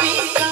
Because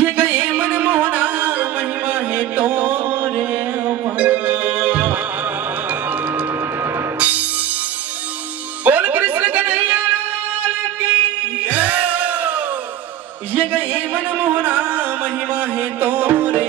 ये गए मन मोहना महिमा है तोरे बोल कृष्ण कन्हैया लाल की जय। ये गए मन मोहना महिमा है तोरे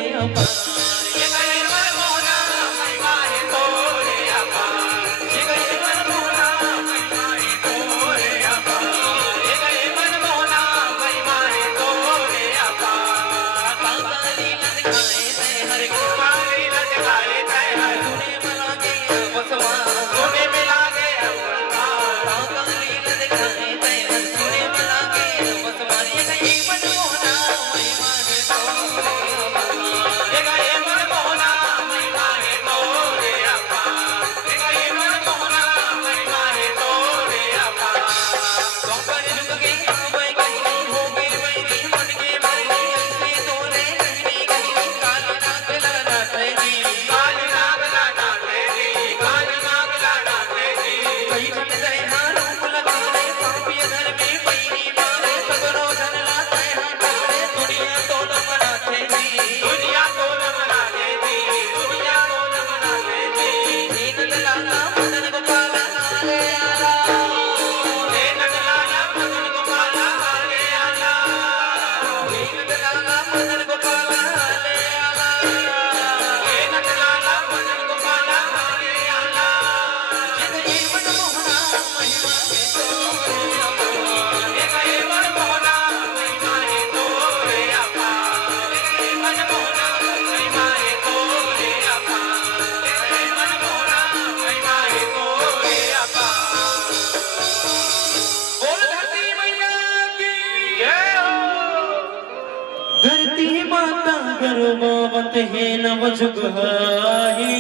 धरती माता गर्भवत है नव जुगहाही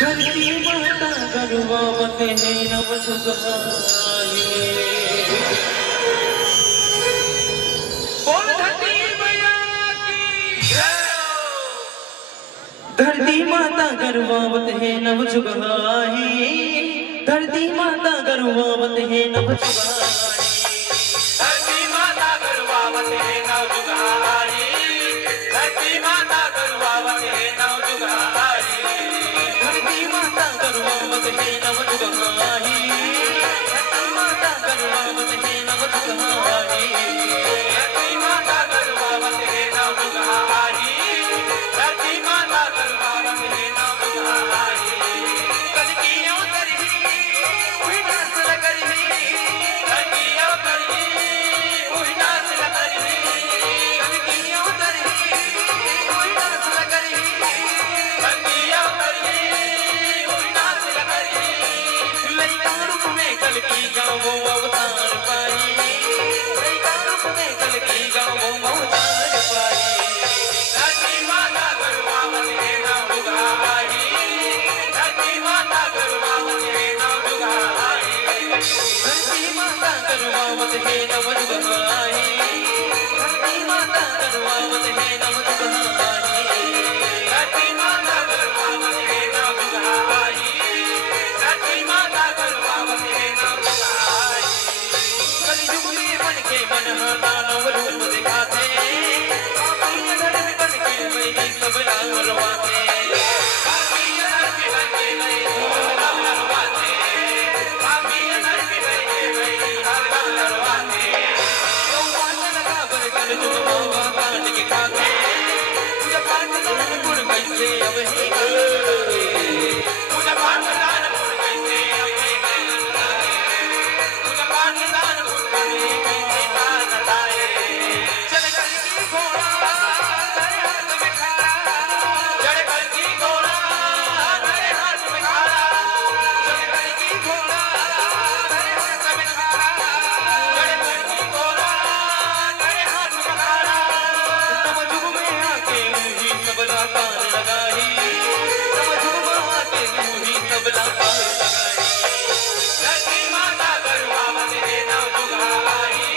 धरती माता गर्भवत है नव जुगहाही बोल धरती मैया की जय। माता गर्वावत है नव जुगाही, धरती माता गर्वावत है नव जुगाही, धरती माता गर्वावत है नव जुगाही, धरती माता गर्वावत है नव जुगाही, धरती माता गर्वावत है नव जुगाही, धरती माता गर्वावत है नव जुगाही, धरती माता गर्वावत है नव जुगाही, धरती माता गर्वावत है नव जुगाही। कल की अवतरी हुई नाच लगरी, कल की अवतरी हुई नाच लगरी, कल की अवतरी हुई नाच लगरी, कल की अवतरी हुई नाच लगरी। ललिता रूप में कल की गाँव अवतार पाई, ललिता रूप में कल की गाँव अवतार पाई, धरती माता गर्वावत है नव जुगाही, धरती माता गर्वावत है नव जुगाही, धरती माता गर्वावत है नव जुगाही, धरती माता गर्वावत है नव जुगाही, धरती माता गर्वावत है नव जुगाही, धरती माता गर्वावत है नव जुगाही। कलयुग में मन के मन दानव रूप दिखाते, पापी धर्म बन के मेरी सब मरवाते, पापी धरती बन के गए हरदम लड़वाते, पापी धरती बन के गए हरदम लड़वाते। गौवान लगा बर कलयुग गौवा काट के खाते, पूजा पाठ दान गुण कैसे अब ही गाते, पूजा पाठ दान गुण कैसे अपने गान गाए, पूजा पाठ दान गुण कैसे गान गाए। चल कल की घोड़ा तेरे हाथ में खारा, जड़ कल की घोड़ा तेरे हाथ में खारा, चल कल की घोड़ा तेरे हाथ में खारा, जड़ कल की घोड़ा तेरे हाथ में खारा। नव जुग में आके ही सबला पार लगाई, नव जुग में आके ही सबला पार लगाई, धरती माता गर्वावत है नव जुगाही,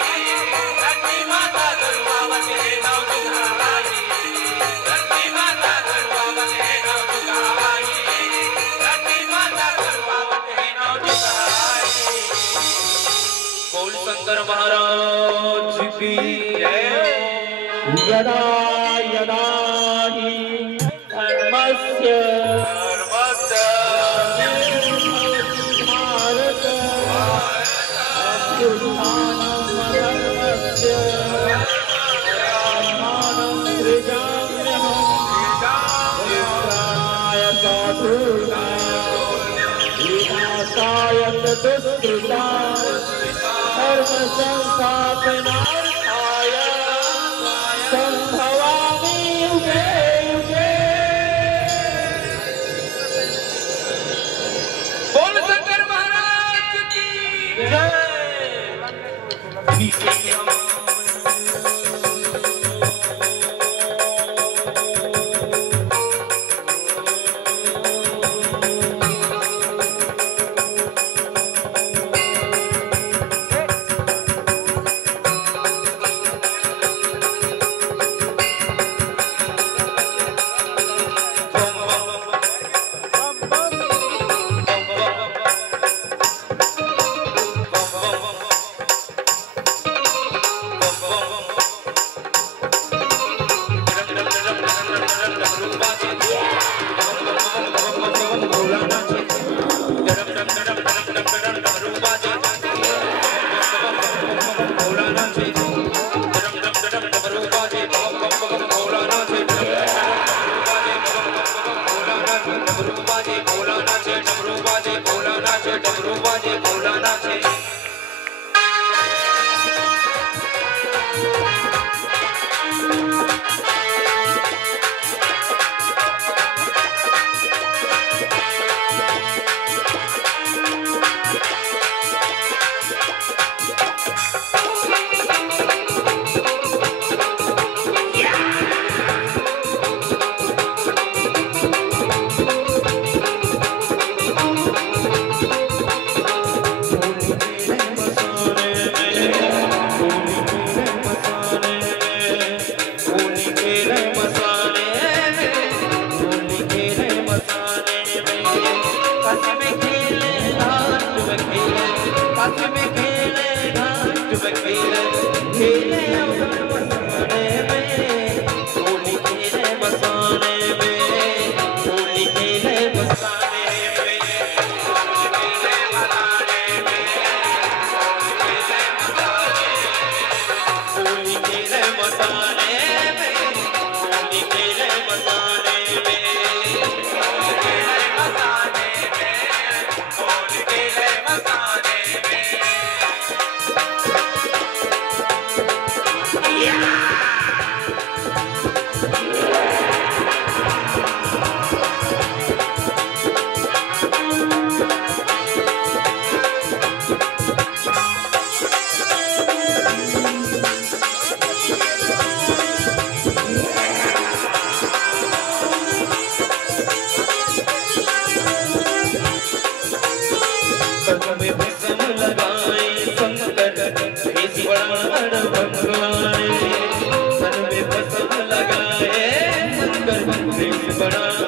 धरती माता गर्वावत है नव जुगाही, धरती माता गर्वावत है नव जुगाही, धरती माता गर्वावत है नव जुगाही। बोल शंकर महाराज की जय। यदा यदा हि धर्मस्य भारत अभ्युत्थानम् अधर्मस्य आत्मानं सृजाम्यहम् परित्राणाय साधूनां विनाशाय च दुष्कृतां धर्मसंस्थापनार्थाय संभवामि युगे युगे। बोल शंकर महाराज की जय। कर प्रेम बड़ा